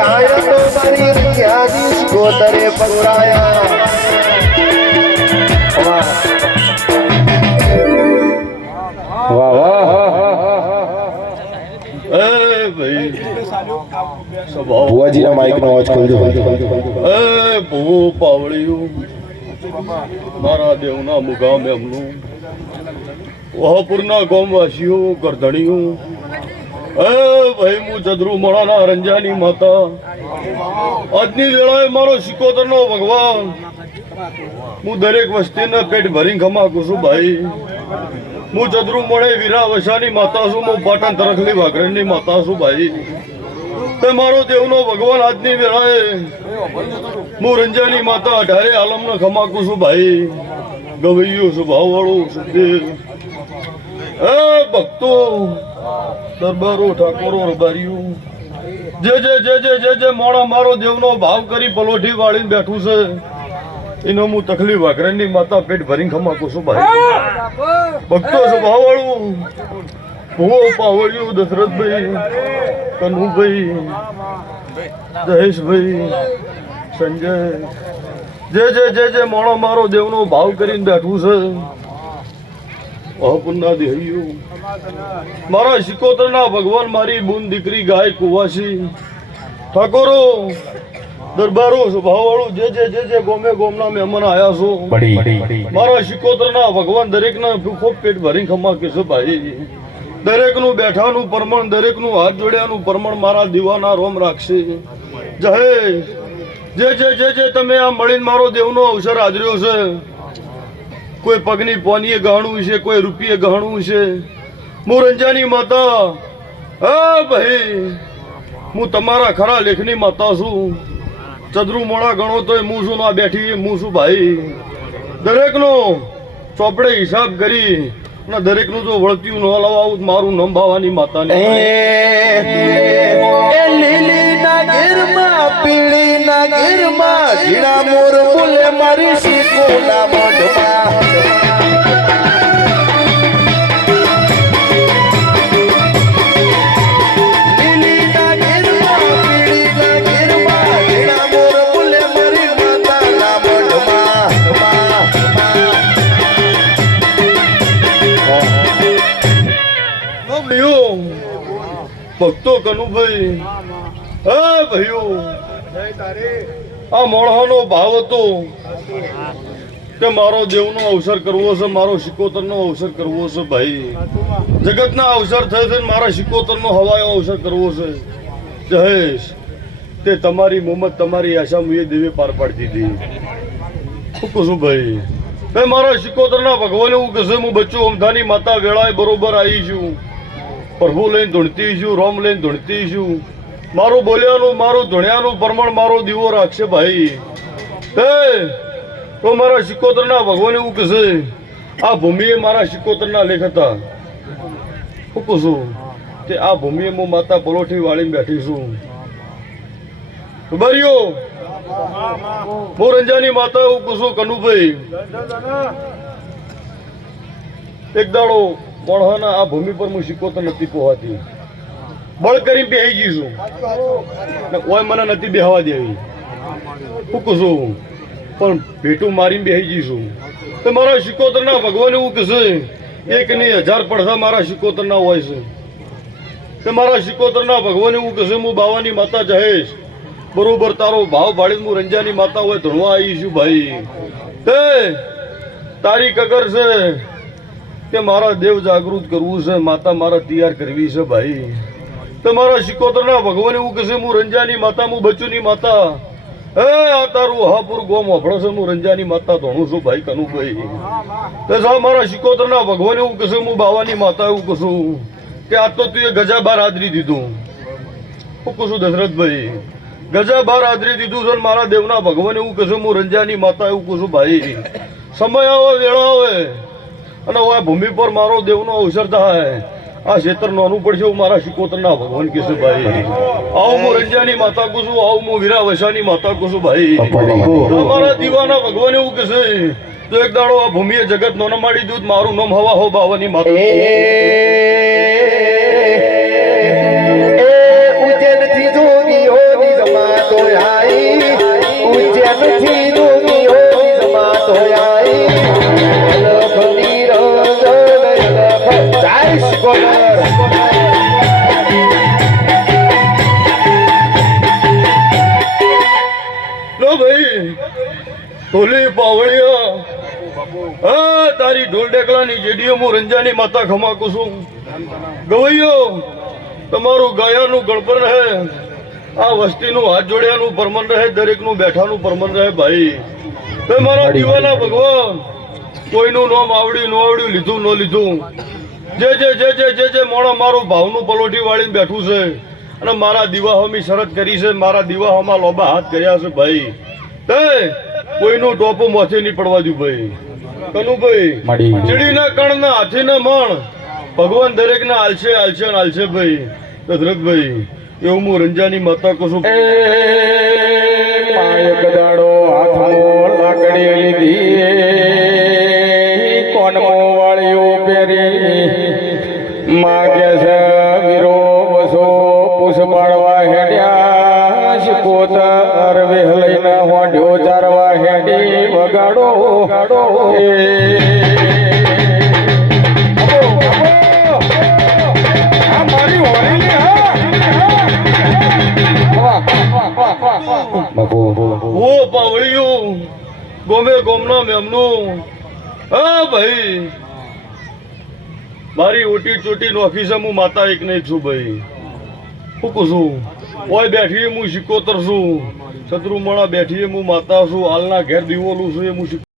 કાય તો મારી રિયાની ગોતરે પકડાયા વાહ વાહ ભાઈ ભુવાજીના માઇક નો અવાજ ખોલજો ભૂ પાવળિયું મારા દેવના મુગામ એમનું વહાપુરના ગામવાસીઓ ગરધણીઓ ભાઈ હું ચદરુ મણાના રંજાની માતા આજની વેળાએ મારો શિકોતરનો ભગવાન હું દરેક વસ્તીને પેટ ભરીને ખમાકું છું ભાઈ હું ચદરુ મળે વીરા વસાની માતા છું હું પાટણ તરખલી વાઘરણની માતા છું ભાઈ તે મારો દેવનો ભગવાન આજની વેળાએ હું રંજાની માતા અઢારે આલમને ખમાકું છું ભાઈ ગવૈયું સ્વભાવવાળું સુખદેવ ભક્તો દરબારો ઠાકોરો રબારીઓ જે જે જે જે જે જે મોણા મારો દેવનો ભાવ કરી પલોઠી વાળીને બેઠું છે એનો હું તકલીફ વાઘરણની માતા પેટ ભરીને ખમાકું છું ભાઈ ભક્તો સ્વભાવવાળું ભૂવો પાવળિયું દશરથભાઈ કનુભાઈ જયેશભાઈ સંજય જે જે જે જે મોણો મારો દેવનો ભાવ કરીને બેઠું છે અહપુરના દેહૈયું મારા શિકોતરના ભગવાન મારી બુન દીકરી ગાય કુવાસી ઠાકોરો દરબારો સ્વભાવવાળું જે જે જે જે ગોમે ગોમના મહેમાન આવ્યા છો મારા શિકોતરના ભગવાન દરેકના ખૂબ પેટ ભરી ખમાકે છે ભાઈ દરેકનું બેઠાનું પરમણ દરેકનું હાથ જોડ્યાનું પરમણ મારા દીવાના રોમ રાખશે જય જે જે જે જે તમે આ મળીને મારો દેવનો અવસર આદર્યો છે કોઈ પગની પોનીએ ગહણું છે કોઈ રૂપિયે ગહણું છે હું રંજાની માતા હા ભાઈ હું તમારા ખરા લેખની માતા છું ચદરુ મોડા ગણો તોય હું છું ના બેઠી હું છું ભાઈ દરેકનો ચોપડે હિસાબ કરી ના દરેકનું જો વળત્યું ન લાવું મારું નામ ભાવાની માતાની લીલી ના ગીરમાં પીળી ના ગીરમાં જીણા મોર બોલે મારી શીખોના મોઢમાં લીલી ના ગીરમાં પીળી ના ગીરમાં જીણા મોર બોલે મારી માતાના મોઢમાં ભક્તો કનુભાઈ હે ભાઈઓ આ મોણહાનો ભાવ હતો કે મારો દેવનો અવસર કરવો છે મારો શિકોતરનો અવસર કરવો છે ભાઈ જગતના અવસર થાય છે મારા શિકોતરનો હવાયો અવસર કરવો છે જયેશ તે તમારી મોહમ્મદ તમારી આશા મુએ દેવી પાર પાડતી હતી શું કહું છું ભાઈ મેં મારા શિકોતરના ભગવાન એવું કહેશે હું બચ્ચું અમધાની માતા વેળાએ બરોબર આવી છું પ્રભુ લઈને ધૂણતી છું રોમ લઈને ધૂણતી છું મારું બોલ્યાનું મારું ધૂણ્યાનું પ્રમાણ મારો દીવો રાખશે ભાઈ તો મારા શિકોતરના ભગવાન એવું કહેશે આ ભૂમિએ મારા શિકોતરના લેખ હતા શું કહું છું કે આ ભૂમિએ હું માતા પલોઠી વાળીને બેઠી છું બરિયો હું રંજાની માતા એવું કહું છું કનુભાઈ એક દાડો મોણહાના આ ભૂમિ પર હું શિકોતર નથી પોહાતી બળ કરી બેહી ગઈ છું કોઈ મને નથી બેહવા દેવી શું કહું છું પણ ભેટું મારીને બેહી ગઈ છું તો મારા શિકોતરના ભગવાન એવું કહેશે એક નહીં 1000 પડસા મારા શિકોતરના હોય છે કે મારા શિકોતરના ભગવાન એવું કહેશે હું બાવાની માતા જયેશ બરોબર તારો ભાવ ભાડીને હું રંજાની માતા હોય ધણવા આવી છું ભાઈ તે તારી કગર છે કે મારા દેવ જાગૃત કરવું છે માતા મારા તૈયાર કરવી છે ભાઈ તો મારા શિકોતરના ભગવાન એવું કહેશે હું રંજાની માતા હું બચ્ચુની માતા આ તારું હાપુર ગોમ વફળો છે હું રંજાની માતા ધોણું છું ભાઈ કનુભાઈ તો મારા શિકોતરના ભગવાન એવું કહેશે હું બાવાની માતા એવું કહેશું કે આ તો તું એ ગજા બાર આદરી દીધું શું કહું છું દશરથભાઈ ગજા બાર આદરી દીધું છે મારા દેવના ભગવાન એવું કહેશે હું રંજાની માતા એવું કહું છું ભાઈ સમય આવે વેળા આવે અને આ ભૂમિ પર મારો દેવનો અવસર થાય આ ક્ષેત્ર નાનું પડશે હું મારા શિકોતરના ભગવાન કહેશે ભાઈ આવું હું રંજાની માતા કહું છું આવું હું વીરા વસાની માતા કહું છું ભાઈ મારા દીવાના ભગવાન એવું કહેશે તો એક દાડો આ ભૂમિએ જગત નો નમાડી દૂધ મારું નામ હવા હો બાવાની માતા ઉજ્જૈન થી જોગી હો ઢોલી પાવળિયા હા તારી ઢોલ ડેકલાની જેડીઓ હું રંજાની માતા ખમાકું છું ગવૈયો તમારું ગાયાનું ગણપર રહે આ વસ્તીનું હાથ જોડ્યાનું પરમન રહે દરેકનું બેઠાનું પરમન રહે ભાઈ તે મારા દીવાના ભગવાન કોઈનું નામ આવડ્યું ન આવડ્યું લીધું ન લીધું જે જે જે જે જે જે મોણો મારું ભાવનું પલોઠી વાળીને બેઠું છે અને મારા દીવાહોમી શરત કરી છે મારા દીવાહોમાં લોબા હાથ કર્યા છે ભાઈ તે કોઈનું ટોપું મોથે નહીં પડવા દઉં ભાઈ કનુભાઈ ચીડીના કણના હાથીના મણ ભગવાન દરેકના આલશે આલશે ને આલશે ભાઈ દશરથભાઈ એવું હું રંજાની માતા કહું છું એક દાડો હાથમાં લાકડી લીધી કોનમો વાળીઓ પહેરી માગે છે વીરો બસો પૂછ પાડવા હેડ્યા શિકોતર વેહ લઈને હોડ્યો ચારવા હેડી વગાડો એ ઓ પાવળિયું ગોમે ગોમના મેમનું હા ભાઈ મારી ઓટી ચોટી નોખી છે હું માતા એક નહીં છું ભાઈ શું કહું છું ઓય બેઠી હું શિકોતર છું શત્રુમણા બેઠી હું માતા છું હાલના ઘેર દીવોલું છું એ હું